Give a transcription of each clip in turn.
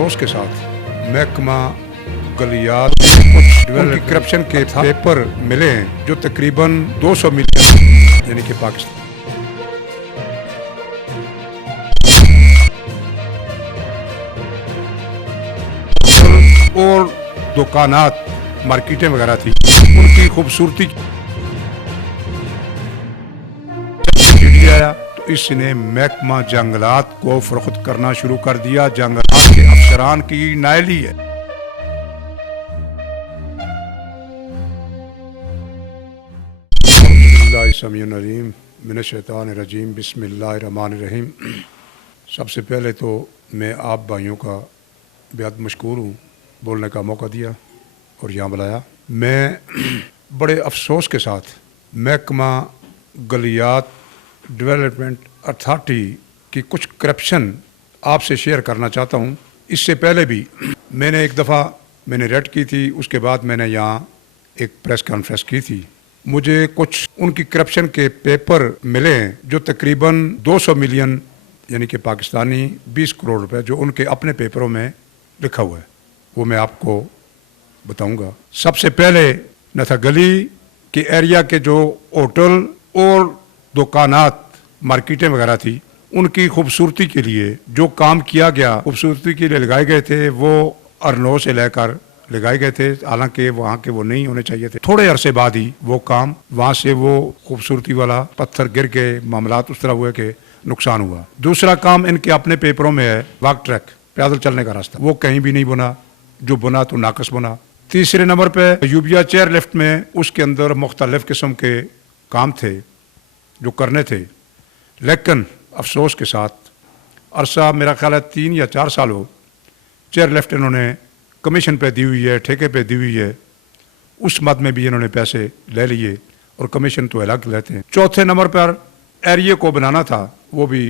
अफसोस के साथ महकमा गलियात कुछ उनकी करप्शन के पेपर मिले हैं जो तकरीबन 200 मिलियन यानी कि पाकिस्तान और दुकानात मार्केटें वगैरह थी उनकी खूबसूरती आया तो इसने महकमा जंगलात को फरोख्त करना शुरू कर दिया। जंगलात के अफसरान की नायली है। मिनश्शैतानिर्रजीम बिस्मिल्लाहिर्रहमानिर्रहीम। सबसे पहले तो मैं आप भाइयों का बेहद मशकूर हूँ बोलने का मौका दिया और यहाँ बुलाया। मैं बड़े अफसोस के साथ महकमा गलियात डेवलपमेंट अथॉरिटी की कुछ करप्शन आपसे शेयर करना चाहता हूँ। इससे पहले भी मैंने एक दफ़ा रेड की थी, उसके बाद मैंने यहाँ एक प्रेस कॉन्फ्रेंस की थी। मुझे कुछ उनकी करप्शन के पेपर मिले हैं जो तकरीबन 200 मिलियन यानी कि पाकिस्तानी 20 करोड़ रुपए जो उनके अपने पेपरों में लिखा हुआ है, वो मैं आपको बताऊंगा। सबसे पहले नथागली के एरिया के जो होटल और दुकानात मार्केटें वगैरह थी उनकी खूबसूरती के लिए जो काम किया गया, खूबसूरती के लिए लगाए गए थे, वो अरनों से लेकर लगाए गए थे। हालांकि वहाँ के वो नहीं होने चाहिए थे। थोड़े अरसे बाद ही वो काम वहाँ से वो खूबसूरती वाला पत्थर गिर के मामलात उस तरह हुए कि नुकसान हुआ। दूसरा काम इनके अपने पेपरों में है वॉक ट्रैक, पैदल चलने का रास्ता, वो कहीं भी नहीं बना, जो बना तो नाकस बना। तीसरे नंबर पे यूबिया चेयर लिफ्ट में उसके अंदर मुख्तलिफ किस्म के काम थे जो करने थे, लेकिन अफसोस के साथ अरसा मेरा ख्याल है 3 या 4 साल हो चेयर लिफ्ट इन्होंने कमीशन पे दी हुई है, ठेके पे दी हुई है। उस मद में भी इन्होंने पैसे ले लिए और कमीशन तो अलग लेते हैं। चौथे नंबर पर एरिया को बनाना था, वो भी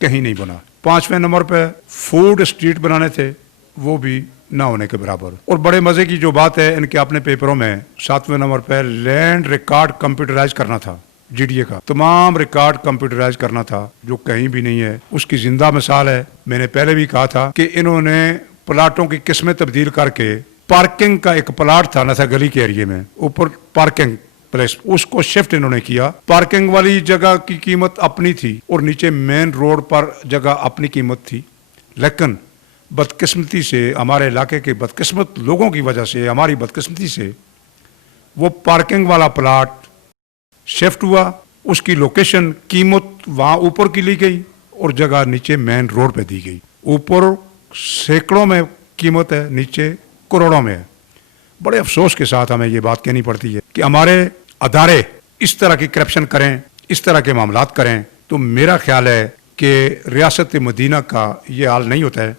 कहीं नहीं बना। 5वें नंबर पे फूड स्ट्रीट बनाने थे, वो भी ना होने के बराबर। और बड़े मजे की जो बात है इनके अपने पेपरों में 7वें नंबर पे लैंड रिकॉर्ड कंप्यूटराइज करना था। जीडीए का तमाम रिकॉर्ड कंप्यूटराइज करना था, जो कहीं भी नहीं है। उसकी जिंदा मिसाल है, मैंने पहले भी कहा था कि इन्होंने प्लाटों की किस्में तब्दील करके पार्किंग का एक प्लाट था नथा गली के एरिया में, ऊपर पार्किंग प्लेस, उसको शिफ्ट इन्होंने किया। पार्किंग वाली जगह की कीमत अपनी थी और नीचे मेन रोड पर जगह अपनी कीमत थी। लेकिन बदकिस्मती से, हमारे इलाके के बदकिस्मत लोगों की वजह से, हमारी बदकिस्मती से वो पार्किंग वाला प्लाट शिफ्ट हुआ। उसकी लोकेशन कीमत वहाँ ऊपर की ली गई और जगह नीचे मेन रोड पे दी गई। ऊपर सैकड़ों में कीमत है, नीचे करोड़ों में है। बड़े अफसोस के साथ हमें ये बात कहनी पड़ती है कि हमारे अदारे इस तरह की करप्शन करें, इस तरह के मामलात करें, तो मेरा ख्याल है कि रियासत मदीना का ये हाल नहीं होता है।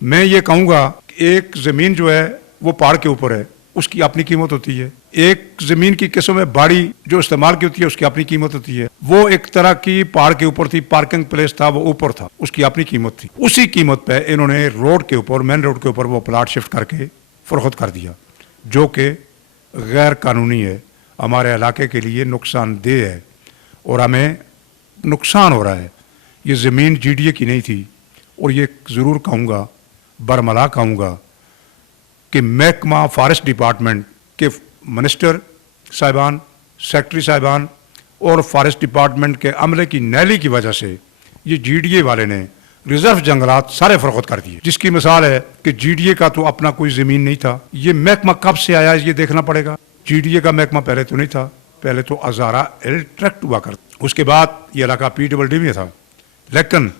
मैं ये कहूँगा कि एक ज़मीन जो है वो पहाड़ के ऊपर है, उसकी अपनी कीमत होती है। एक ज़मीन की किस्म में बाड़ी जो इस्तेमाल की होती है उसकी अपनी कीमत होती है। वो एक तरह की पहाड़ के ऊपर थी, पार्किंग प्लेस था, वो ऊपर था, उसकी अपनी कीमत थी। उसी कीमत पे इन्होंने रोड के ऊपर, मेन रोड के ऊपर वो प्लाट शिफ्ट करके फरोख्त कर दिया, जो कि गैर कानूनी है, हमारे इलाके के लिए नुकसानदेह है और हमें नुकसान हो रहा है। ये ज़मीन जीडीए की नहीं थी और ये ज़रूर कहूँगा, बरमला कहूँगा कि महकमा फॉरेस्ट डिपार्टमेंट के मिनिस्टर साहिबान, सेक्रेटरी साहिबान और फॉरेस्ट डिपार्टमेंट के अमले की नैली की वजह से ये जीडीए वाले ने रिजर्व जंगलात सारे फरोख्त कर दिए। जिसकी मिसाल है कि जीडीए का तो अपना कोई ज़मीन नहीं था। ये महकमा कब से आया ये देखना पड़ेगा। जीडीए का महकमा पहले तो नहीं था, पहले तो अजारा एल्ट्रैक्ट हुआ करता, उसके बाद ये इलाका पीडब्ल्यूडी में था। लेकिन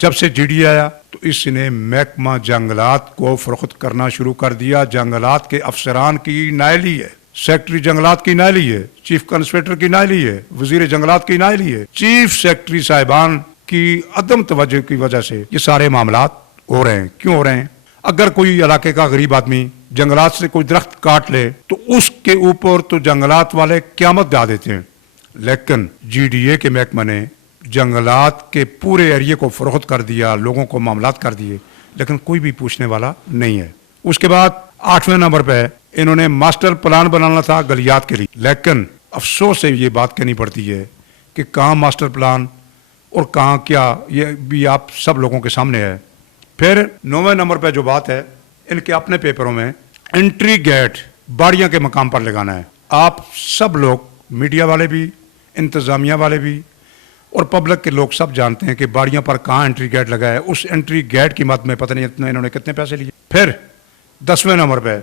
जब से जीडीए आया तो इसने महकमा जंगलात को फरोख्त करना शुरू कर दिया। जंगलात के अफसरान की नायली है, सेक्रेटरी जंगलात की नायली है, चीफ कंस्ट्रक्टर की नायली है, वजीर जंगलात की नायली है। चीफ सेक्रेटरी साहिबान की अदम तवज्जो की वजह से ये सारे मामलात हो रहे हैं। क्यों हो रहे हैं? अगर कोई इलाके का गरीब आदमी जंगलात से कोई दरख्त काट ले तो उसके ऊपर तो जंगलात वाले क़यामत गा देते हैं। लेकिन जीडीए के महकमा ने जंगलात के पूरे एरिया को फरोख्त कर दिया, लोगों को मामलात कर दिए, लेकिन कोई भी पूछने वाला नहीं है। उसके बाद 8वें नंबर पे इन्होंने मास्टर प्लान बनाना था गलियात के लिए, लेकिन अफसोस से ये बात कहनी पड़ती है कि कहाँ मास्टर प्लान और कहाँ क्या, ये भी आप सब लोगों के सामने है। پھر 9ویں نمبر پہ جو بات ہے ان کے اپنے پیپروں میں انٹری گیٹ باڑیاں کے مقام پر لگانا ہے. آپ سب لوگ میڈیا والے بھی انتظامیہ والے بھی اور پبلک کے لوگ سب جانتے ہیں کہ باڑیاں پر کہاں انٹری گیٹ لگا ہے. اس انٹری گیٹ کی مت میں پتہ نہیں اتنا انہوں نے کتنے پیسے لیے. پھر 10ویں نمبر پہ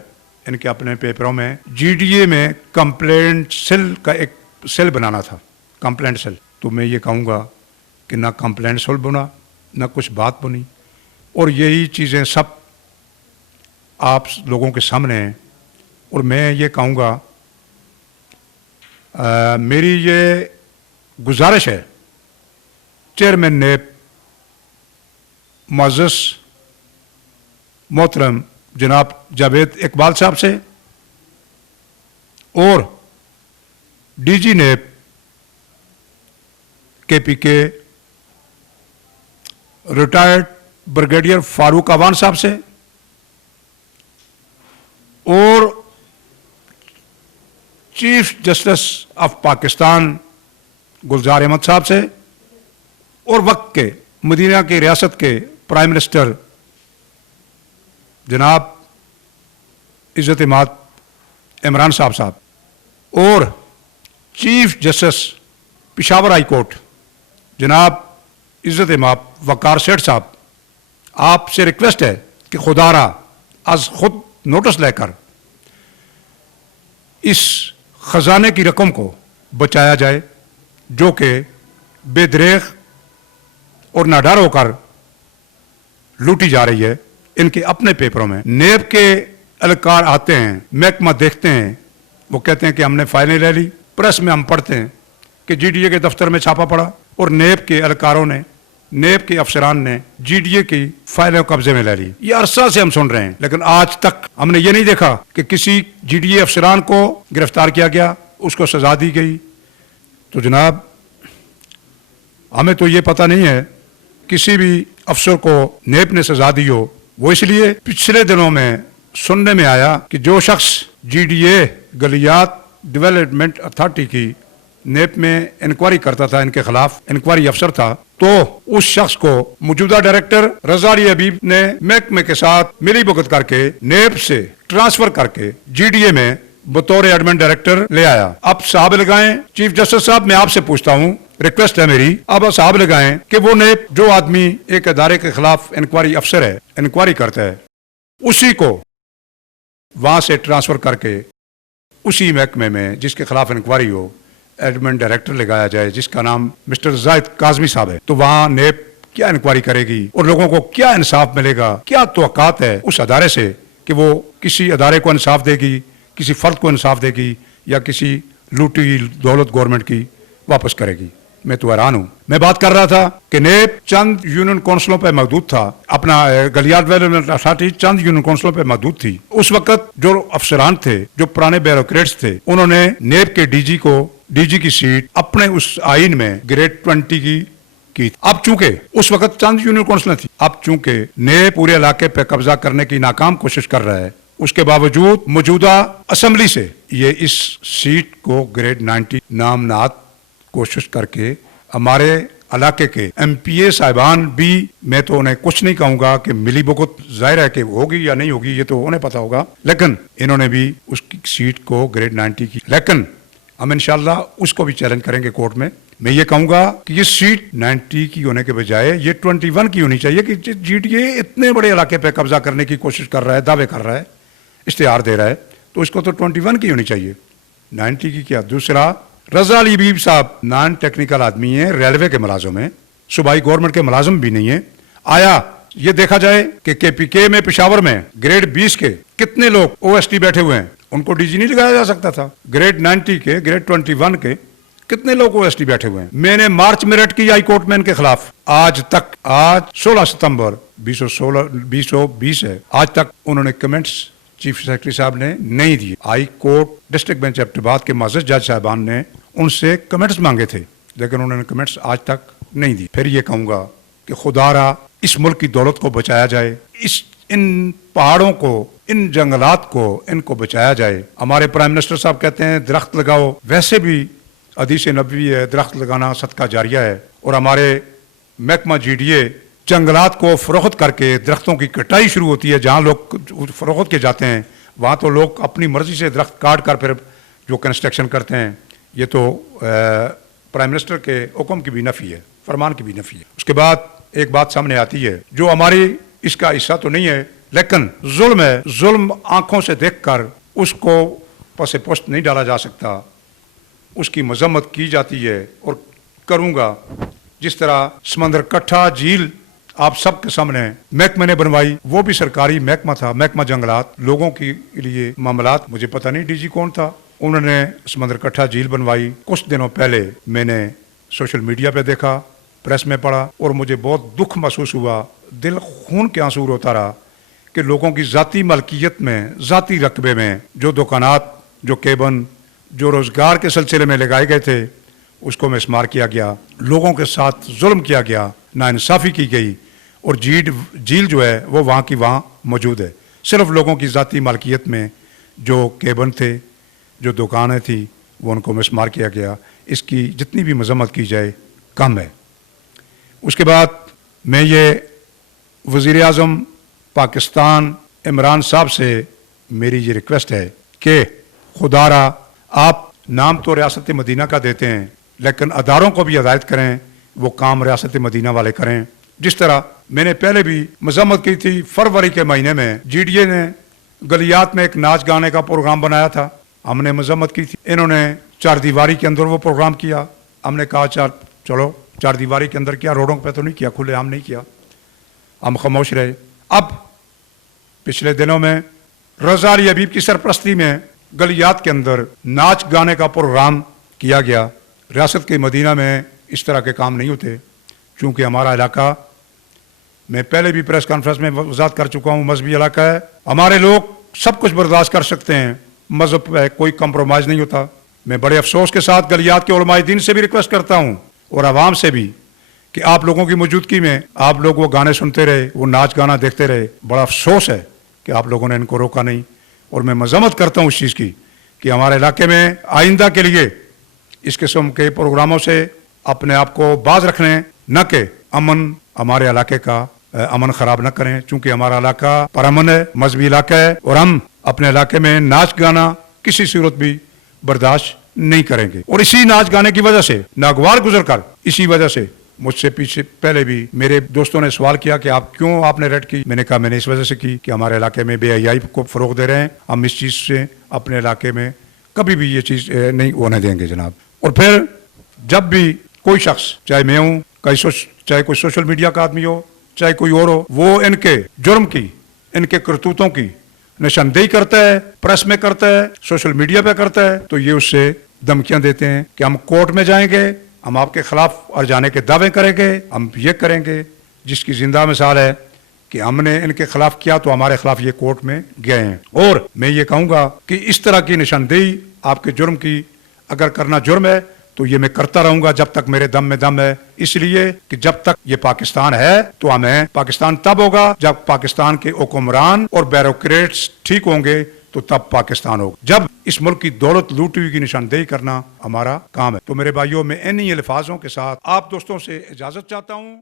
ان کے اپنے پیپروں میں جی ڈی اے میں کمپلینٹ سیل کا ایک سیل بنانا تھا, کمپلینٹ سیل. تو میں یہ کہوں گا کہ نہ کمپلینٹ سیل بنا نہ کچھ بات بنی, اور یہی چیزیں سب آپ لوگوں کے سامنے ہیں. اور میں یہ کہوں گا میری یہ گزارش ہے چیئرمین نیب معزز محترم جناب جاوید اقبال صاحب سے اور ڈی جی نیب کے پی کے ریٹائرڈ بریگیڈیئر فاروق اعوان صاحب سے اور chief justice of Pakistan Gulzar Ahmed صاحب سے اور وقت کے مدینہ کی ریاست کے پرائم منسٹر جناب عزت مآب عمران صاحب اور chief justice Peshawar high court جناب عزت مآب وقار سیٹھ صاحب, آپ سے ریکویسٹ ہے کہ خدا را از خود نوٹس لے کر اس خزانے کی رقم کو بچایا جائے جو کہ بے دریغ اور ناڈر ہو کر لوٹی جا رہی ہے. ان کے اپنے پیپروں میں نیب کے اہلکار آتے ہیں, محکمہ دیکھتے ہیں, وہ کہتے ہیں کہ ہم نے فائلیں لے لی. پریس میں ہم پڑھتے ہیں کہ جی ڈی اے کے دفتر میں چھاپا پڑا اور نیب کے اہلکاروں نے, نیب کے افسران نے جی ڈی اے کی فائلیں قبضے میں لے لی. یہ عرصہ سے ہم سن رہے ہیں لیکن آج تک ہم نے یہ نہیں دیکھا کہ کسی جی ڈی اے افسران کو گرفتار کیا گیا, اس کو سزا دی گئی. تو جناب ہمیں تو یہ پتہ نہیں ہے کسی بھی افسر کو نیب نے سزا دی ہو. وہ اس لیے پچھلے دنوں میں سننے میں آیا کہ جو شخص G D A Galiyat development authority کی نیب میں انکوائری کرتا تھا, ان کے خلاف انکوائری افسر تھا, تو اس شخص کو موجودہ ڈائریکٹر رضا علی حبیب نے محکمے کے ساتھ ملی بھگت کر کے نیب سے ٹرانسفر کر کے جی ڈی اے میں بطور ایڈمن ڈائریکٹر لے آیا. اب صاحب لگائیں, چیف جسٹس صاحب میں آپ سے پوچھتا ہوں, ریکویسٹ ہے میری, اب صاحب لگائیں کہ وہ نیب جو آدمی ایک ادارے کے خلاف انکوائری افسر ہے, انکوائری کرتا ہے, اسی کو وہاں سے ٹرانسفر کر کے اسی محکمے میں جس کے خلاف انکوائری ہو ایڈمن ڈائریکٹر لگایا جائے جس کا نام مسٹر زاہد کاظمی صاحب ہے. تو وہاں نیب کیا انکوائری کرے گی اور لوگوں کو کیا انصاف ملے گا؟ کیا توقعات ہے اس ادارے سے کہ وہ کسی ادارے کو انصاف دے گی, کسی فرد کو انصاف دے گی, یا کسی لوٹی دولت گورنمنٹ کی واپس کرے گی؟ میں تو حیران ہوں. میں بات کر رہا تھا کہ نیب چند یونین کونسلوں پہ محدود تھا, اپنا گلیات ڈیولپمنٹ اتھارٹی چند یونین کونسلوں پہ محدود تھی. اس وقت جو افسران تھے, جو پرانے بیوروکریٹس تھے, انہوں نے نیب کے ڈی جی کی سیٹ اپنے اس آئین میں گریڈ 20 کی. اب چونکہ اس وقت چند یونین کونسلیں تھیں, اب چونکہ نیب پورے علاقے پہ قبضہ کرنے کی ناکام کوشش کر رہا ہے, اس کے باوجود موجودہ اسمبلی سے یہ اس سیٹ کو گریڈ 90 نامزد کوشش کر کے ہمارے علاقے کے ایم پی اے صاحبان بھی, میں تو انہیں کچھ نہیں کہوں گا کہ ملی بھگت ظاہر ہے کہ ہوگی یا نہیں ہوگی, یہ تو انہیں پتا ہوگا, لیکن انہوں نے بھی اس کی سیٹ کو گریڈ 90 کی. لیکن ہم انشاءاللہ اس کو بھی چیلنج کریں گے کورٹ میں. میں یہ کہوں گا کہ یہ سیٹ 90 کی ہونے کے بجائے یہ 21 کی ہونی چاہیے کہ جی ڈی اے اتنے بڑے علاقے پہ قبضہ کرنے کی کوشش کر رہا ہے, دعوے کر رہا ہے, اشتہار دے رہا ہے, تو اس کو تو 21 کی ہونی چاہیے, 90 کی کیا. دوسرا, رضا علی حبیب صاحب نان ٹیکنیکل آدمی ہیں, ریلوے کے ملازم ہیں, صوبائی گورنمنٹ کے ملازم بھی نہیں ہیں. آیا یہ دیکھا جائے کہ کے پی کے میں پشاور میں گریڈ 20 کے کتنے لوگ او ایس ٹی بیٹھے ہوئے ہیں, ان کو ڈی جی نہیں لگایا جا سکتا تھا. گریڈ 90 کے, گریڈ 21 کے کتنے لوگ او ایس ٹی بیٹھے ہوئے ہیں. میں نے مارچ میرٹ کی ہائی کورٹ میں ان کے خلاف, آج تک, آج 16 ستمبر 2020 ہے, آج تک انہوں نے کمنٹس چیف سیکرٹری صاحب نے نہیں دیے. ہائی کورٹ ڈسٹرکٹ بینچ ایبٹیباد کے معزز جج صاحبان نے ان سے کمنٹس مانگے تھے, لیکن انہوں نے کمنٹس آج تک نہیں دی. پھر یہ کہوں گا کہ خدا را اس ملک کی دولت کو بچایا جائے, ان پہاڑوں کو, ان جنگلات کو, ان کو بچایا جائے. ہمارے پرائم منسٹر صاحب کہتے ہیں درخت لگاؤ, ویسے بھی حدیث نبوی ہے درخت لگانا صدقہ جاریہ ہے, اور ہمارے محکمہ جی ڈی اے जंगलात को फरोख्त करके दरख्तों की कटाई शुरू होती है, जहाँ लोग फरोख्त के जाते हैं वहाँ तो लोग अपनी मर्जी से दरख्त काट कर फिर जो कंस्ट्रक्शन करते हैं, ये तो प्राइम मिनिस्टर के हुक्म की भी नफ़ी है, फरमान की भी नफ़ी है। उसके बाद एक बात सामने आती है जो हमारी इसका हिस्सा तो नहीं है, लेकिन जुल्म है। जुल्म आंखों से देखकर उसको पसे पोस्ट नहीं डाला जा सकता, उसकी मजम्मत की जाती है और करूँगा। जिस तरह समंदर कट्ठा झील आप सबके सामने महकमे ने बनवाई, वो भी सरकारी महकमा था, महकमा जंगलात, लोगों के लिए मामलात, मुझे पता नहीं डीजी कौन था, उन्होंने समंदर कट्ठा झील बनवाई। कुछ दिनों पहले मैंने सोशल मीडिया पे देखा, प्रेस में पढ़ा और मुझे बहुत दुख महसूस हुआ, दिल खून के आंसू रोता रहा कि लोगों की ज़ाती मलकियत में, ज़ाती रकबे में जो दुकानात, जो केबन, जो रोज़गार के सिलसिले में लगाए गए थे, उसको मिसमार किया गया, लोगों के साथ जुल्म किया गया, नाइंसाफ़ी की गई और झील जो है वो वहाँ की वहाँ मौजूद है। सिर्फ लोगों की ज़ाती मालकियत में जो केबन थे, जो दुकानें थी, वो उनको मिसमार किया गया। इसकी जितनी भी मजम्मत की जाए कम है। उसके बाद मैं ये वज़ीर आज़म पाकिस्तान इमरान साहब से मेरी ये रिक्वेस्ट है कि खुदारा आप नाम तो रियासत मदीना का देते हैं, लेकिन अदारों को भी हिदायत करें वो काम रियासत मदीना वाले करें। जिस तरह मैंने पहले भी मजम्मत की थी, फरवरी के महीने में GDA ने गलियात में एक नाच गाने का प्रोग्राम बनाया था, हमने मजम्मत की थी। इन्होंने चार दीवारी के अंदर वो प्रोग्राम किया, हमने कहा चलो चार दीवारी के अंदर किया, रोडों पे तो नहीं किया, खुले आम नहीं किया, हम खामोश रहे। अब पिछले दिनों में रज़ा अली हबीब की सरपरस्ती में गलियात के अंदर नाच गाने का प्रोग्राम किया गया। रियासत के मदीना में इस तरह के काम नहीं होते, चूँकि हमारा इलाका, मैं पहले भी प्रेस कॉन्फ्रेंस में वज़ाहत कर चुका हूँ, मजहबी इलाका है, हमारे लोग सब कुछ बर्दाश्त कर सकते हैं, मजहब पे कोई कंप्रोमाइज़ नहीं होता। मैं बड़े अफसोस के साथ गलियात के उलमाए दीन से भी रिक्वेस्ट करता हूँ और आवाम से भी कि आप लोगों की मौजूदगी में आप लोग वो गाने सुनते रहे, वो नाच गाना देखते रहे। बड़ा अफसोस है कि आप लोगों ने इनको रोका नहीं और मैं मजम्मत करता हूँ इस चीज़ की कि हमारे इलाके में आइंदा के लिए इस किस्म के प्रोग्रामों से अपने आप को बाज रखने, न कि अमन, हमारे इलाके का अमन ख़राब न करें, चूँकि हमारा इलाका परअमन है, मजहबी इलाका है और हम अपने इलाके में नाच गाना किसी सूरत भी बर्दाश्त नहीं करेंगे। और इसी नाच गाने की वजह से नागवार गुजर कर, इसी वजह से मुझसे पीछे पहले भी मेरे दोस्तों ने सवाल किया कि आप क्यों आपने रेड की, मैंने कहा मैंने इस वजह से की कि हमारे इलाके में बेहयाई को फ़रोग़ दे रहे हैं, हम इस चीज़ से अपने इलाके में कभी भी ये चीज़ नहीं होने देंगे जनाब। और फिर जब भी कोई शख्स, चाहे मैं हूँ, चाहे कोई सोशल मीडिया का आदमी हो, चाहे कोई और हो, वो इनके जुर्म की, इनके करतूतों की निशानदेही करता है, प्रेस में करता है, सोशल मीडिया पे करता है, तो ये उससे धमकियां देते हैं कि हम कोर्ट में जाएंगे, हम आपके खिलाफ और जाने के दावे करेंगे, हम ये करेंगे। जिसकी जिंदा मिसाल है कि हमने इनके खिलाफ किया तो हमारे खिलाफ ये कोर्ट में गए हैं। और मैं ये कहूँगा कि इस तरह की निशानदेही आपके जुर्म की अगर करना जुर्म है तो ये मैं करता रहूंगा जब तक मेरे दम में दम है, इसलिए कि जब तक ये पाकिस्तान है तो हमें पाकिस्तान तब होगा जब पाकिस्तान के हुक्मरान और ब्यूरोक्रेट्स ठीक होंगे, तो तब पाकिस्तान होगा। जब इस मुल्क की दौलत लूटी हुई की निशानदेही करना हमारा काम है। तो मेरे भाइयों, मैं इन्हीं अल्फाजों के साथ आप दोस्तों से इजाजत चाहता हूँ।